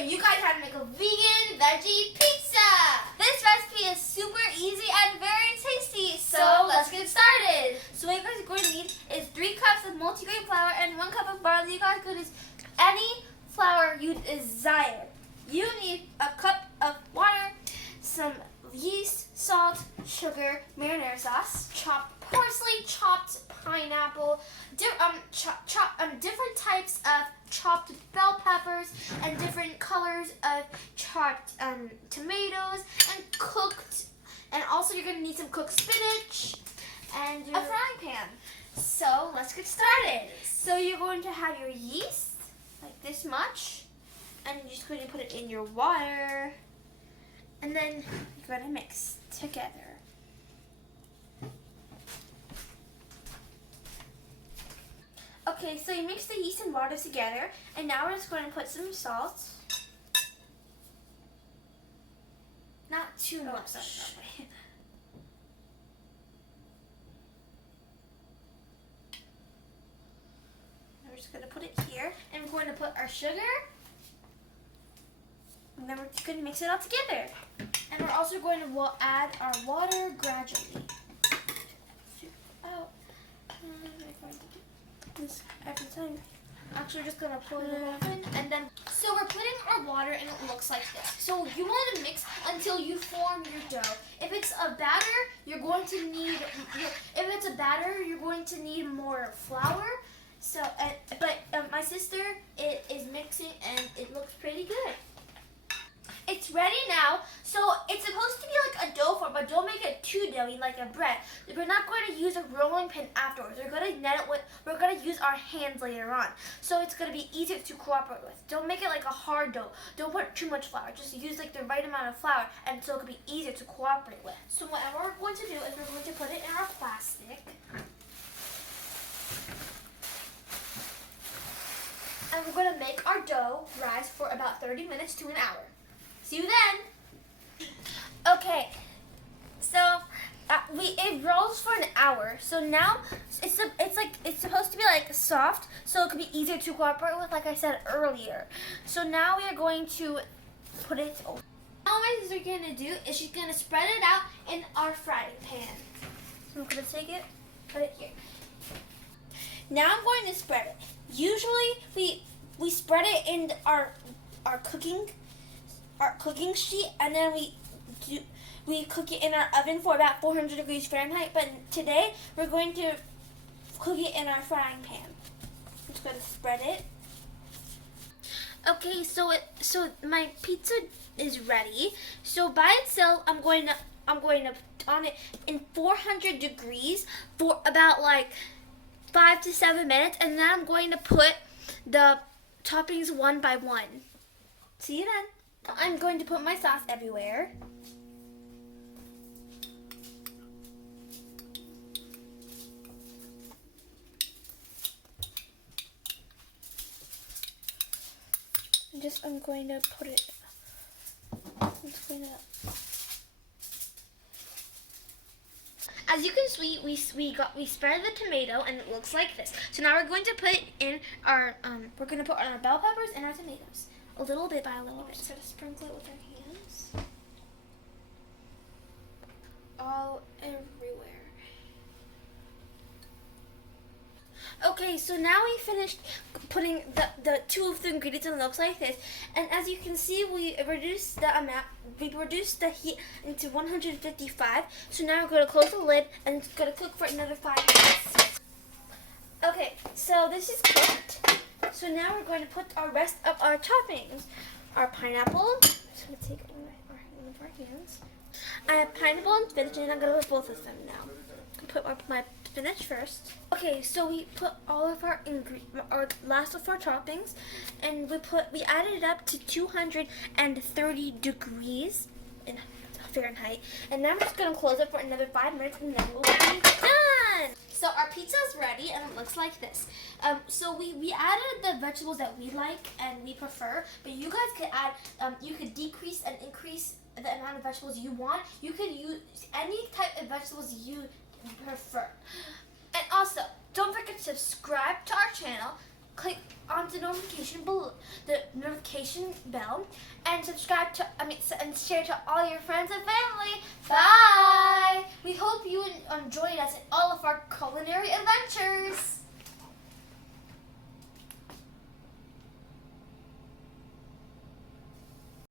show you guys how to make a vegan veggie pizza. This recipe is super easy and very tasty, so let's get started. So what you guys are going to need is 3 cups of multigrain flour and 1 cup of barley. You guys could use any flour you desire. You need a cup of water, some yeast, salt, sugar, marinara sauce, chopped parsley, chopped pineapple, different types of chopped bell peppers, and different colors of chopped tomatoes, and cooked. And also you're going to need some cooked spinach and a frying pan. So let's get started. So you're going to have your yeast, like this much, and you're just going to put it in your water, and then you're going to mix together. Okay, so you mix the yeast and water together, and now we're just going to put some salt. Not too much. Sorry. We're just going to put it here, and we're going to put our sugar, and then we're just going to mix it all together. And we're also going to add our water gradually. This every time. Actually, we're just gonna pour it open, and then so we're putting our water, and it looks like this. So you want to mix until you form your dough. If it's a batter, you're going to need. If it's a batter, you're going to need more flour. So, but my sister is mixing, and it looks pretty good. It's ready now. So it's supposed to be like a dough form, but don't make it too doughy like a bread. We're not going to use a rolling pin afterwards. We're going to net it with. We're going to use our hands later on. So it's going to be easier to cooperate with. Don't make it like a hard dough. Don't put too much flour. Just use like the right amount of flour, and so it can be easier to cooperate with. So what we're going to do is we're going to put it in our plastic. And we're going to make our dough rise for about 30 minutes to an hour. See you then. Okay, so it rolls for an hour. So now it's supposed to be like soft, so it could be easier to cooperate with, like I said earlier. So now we are going to put it over. Now what my sister is going to do is she's going to spread it out in our frying pan. So I'm going to take it, put it here. Now I'm going to spread it. Usually we spread it in our cooking sheet, and then we cook it in our oven for about 400 degrees Fahrenheit, but today we're going to cook it in our frying pan. I'm just going to spread it. Okay, so my pizza is ready. So by itself, I'm going to put on it in 400 degrees for about like 5 to 7 minutes, and then I'm going to put the toppings one by one. See you then. I'm going to put my sauce everywhere. I'm going to put it. As you can see, we spread the tomato, and it looks like this. So now we're going to put in our our bell peppers and our tomatoes. A little bit by a little bit. Just sort of sprinkle it with our hands. All everywhere. Okay, so now we finished putting the 2 of the ingredients, and it looks like this. And as you can see, we reduced the heat into 155. So now we're going to close the lid, and it's going to cook for another 5 minutes. Okay, so this is cooked. So now we're going to put our rest of our toppings. Our pineapple. I'm just going to take it in our hands. I have pineapple and spinach, and I'm going to put both of them now. Put my spinach first. Okay, so we put all of our last of our toppings, and we added it up to 230 degrees in Fahrenheit. And now I'm just going to close it for another 5 minutes, and then we'll be done. So our pizza is ready, and it looks like this. So we added the vegetables that we like and we prefer, but you guys could add, you could decrease and increase the amount of vegetables you want. You could use any type of vegetables you prefer. And also, don't forget to subscribe to our channel, click on the notification bell, and subscribe to and share to all your friends and family. Bye. We hope you enjoyed us in all of our culinary adventures.